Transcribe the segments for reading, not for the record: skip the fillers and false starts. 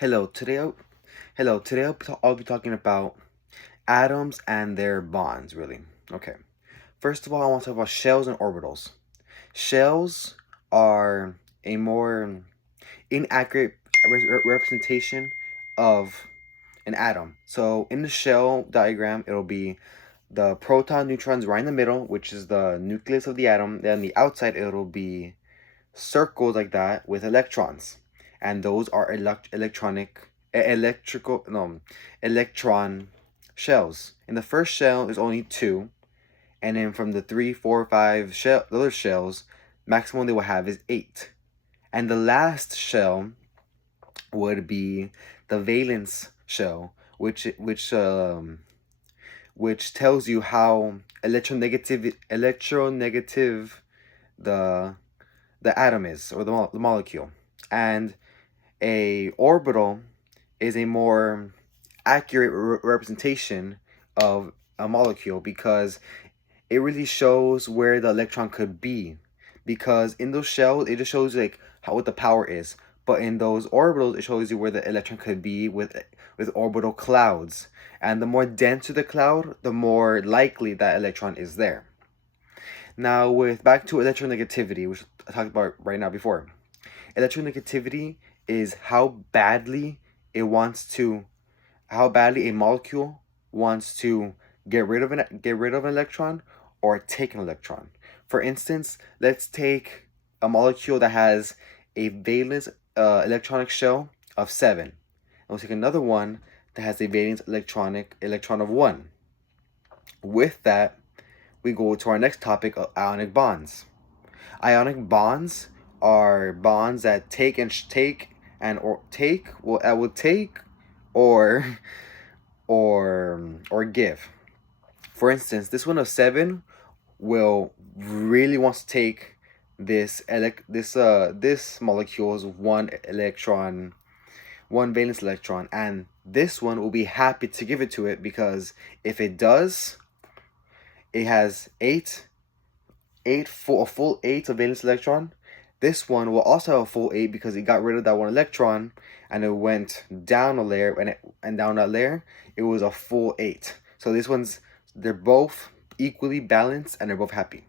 Hello, I'll be talking about atoms and their bonds, really. Okay. First of all, I want to talk about shells and orbitals. Shells are a more inaccurate representation of an atom. So in the shell diagram, it'll be the proton, neutrons right in the middle, which is the nucleus of the atom. Then the outside, it'll be circles like that with electrons, and those are electrical no electron shells. In the first shell is only two, and then from the three, four, five the other shells, maximum they will have is eight. And the last shell would be the valence shell, which tells you how electronegative the the atom is, or the molecule. And a orbital is a more accurate representation of a molecule because it really shows where the electron could be. Because in those shells, it just shows like what the power is. But in those orbitals, it shows you where the electron could be with orbital clouds. And the more denser the cloud, the more likely that electron is there. Now, with back to electronegativity, which I talked about right now before. Electronegativity is how badly a molecule wants to get rid of an electron or take an electron. For instance, let's take a molecule that has a valence electronic shell of 7. And we'll take another one that has a valence electron of 1. With that, we go to our next topic of ionic bonds. Ionic bonds are bonds that take or or give. For instance, this one of 7 will really wants to take this molecule's one valence electron, and this one will be happy to give it to it because if it does, it has a full 8 of valence electron. This one will also have a full 8 because it got rid of that one electron and it went down a layer, and down that layer it was a full 8. So they're both equally balanced and they're both happy.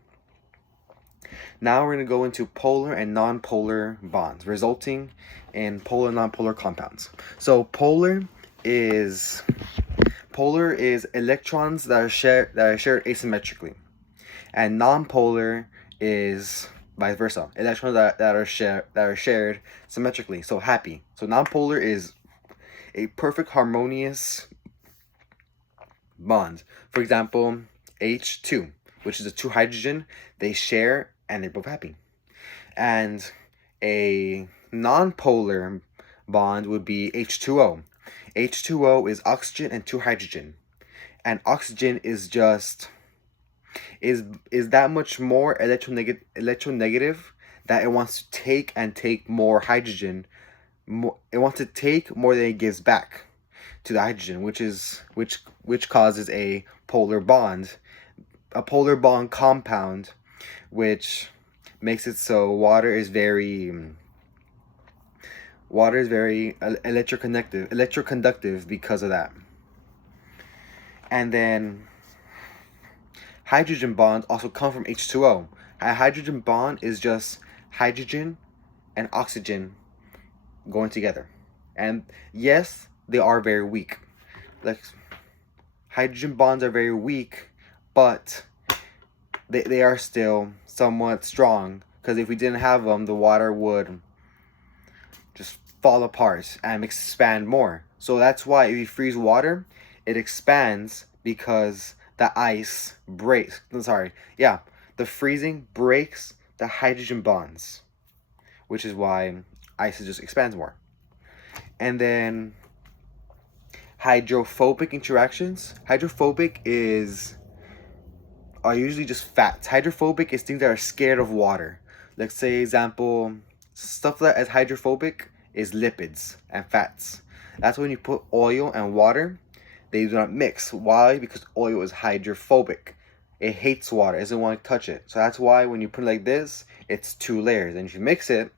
Now we're going to go into polar and nonpolar bonds resulting in polar and nonpolar compounds. So polar is electrons that are shared asymmetrically, and nonpolar is vice versa, electrons that are shared symmetrically, so happy. So nonpolar is a perfect harmonious bond. For example, H2, which is a 2 hydrogen, they share and they're both happy. And a nonpolar bond would be H2O. H2O is oxygen and 2 hydrogen, and oxygen is that much more electronegative that it wants to take more hydrogen. It wants to take more than it gives back to the hydrogen, which causes a polar bond compound, which makes it so water is very electroconductive because of that. And then hydrogen bonds also come from H2O. A hydrogen bond is just hydrogen and oxygen going together. And yes, they are very weak. Like, hydrogen bonds are very weak, but they are still somewhat strong, because if we didn't have them, the water would just fall apart and expand more. So that's why if you freeze water, it expands because the ice breaks. The freezing breaks the hydrogen bonds, which is why ice just expands more. And then hydrophobic interactions. Hydrophobic are usually just fats. Hydrophobic is things that are scared of water. Let's say example, stuff that is hydrophobic is lipids and fats. That's when you put oil and water, they do not mix. Why? Because oil is hydrophobic. It hates water. It doesn't want to touch it. So that's why when you put it like this, it's 2 layers. And if you mix it,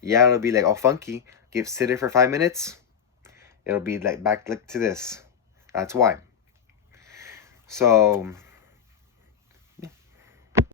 yeah, it'll be like all funky. Sit it for 5 minutes. it'll be like back like to this. That's why. So